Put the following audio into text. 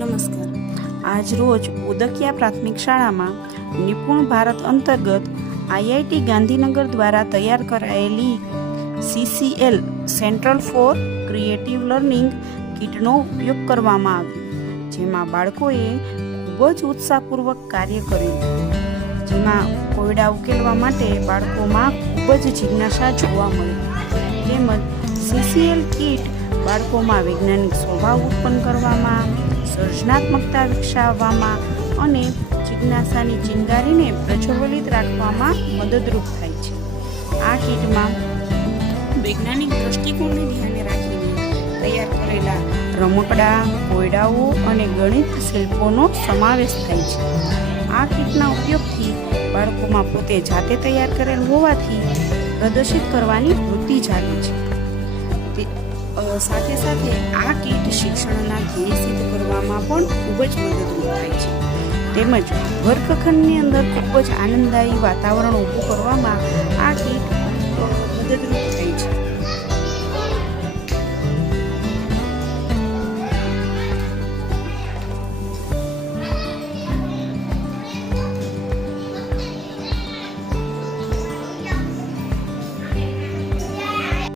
નમસ્કાર. આજ રોજ ઉદકિયા પ્રાથમિક શાળામાં નિપુણ ભારત અંતર્ગત આઈઆઈટી ગાંધીનગર દ્વારા તૈયાર કરાયેલી CCL central for creative learning કીટનો ઉપયોગ કરવામાં આવ્યો, જેમાં બાળકોએ ખૂબ જ ઉત્સાહપૂર્વક કાર્ય કર્યું. જેમાં કોયડા ઉકેલવા માટે બાળકોમાં ખૂબ જ જિજ્ઞાસા જોવા મળી. તેમજ CCL કીટ બાળકોમાં વૈજ્ઞાનિક સ્વભાવ ઉત્પન્ન કરવામાં, સર્જનાત્મકતા વિકસાવવામાં અને જિજ્ઞાસાની ચિંગારીને પ્રજ્વલિત રાખવામાં મદદરૂપ થાય છે. આ કીટમાં વૈજ્ઞાનિક દૃષ્ટિકોણને ધ્યાને રાખીને તૈયાર કરેલા રમકડા, કોયડાઓ અને ગણિત શિલ્પોનો સમાવેશ થાય છે. આ કીટના ઉપયોગથી બાળકોમાં પોતે જાતે તૈયાર કરેલ હોવાથી પ્રદર્શિત કરવાની વૃત્તિ જાગે છે. સાથે સાથે આ કીટ શિક્ષણના ધ્યેય સિદ્ધ કરવામાં પણ ખૂબ જ મદદરૂપ થાય છે. તેમજ વર્ગખંડની અંદર ખૂબ જ આનંદદાયી વાતાવરણ ઊભું કરવામાં આ કીટ મદદરૂપ થાય છે.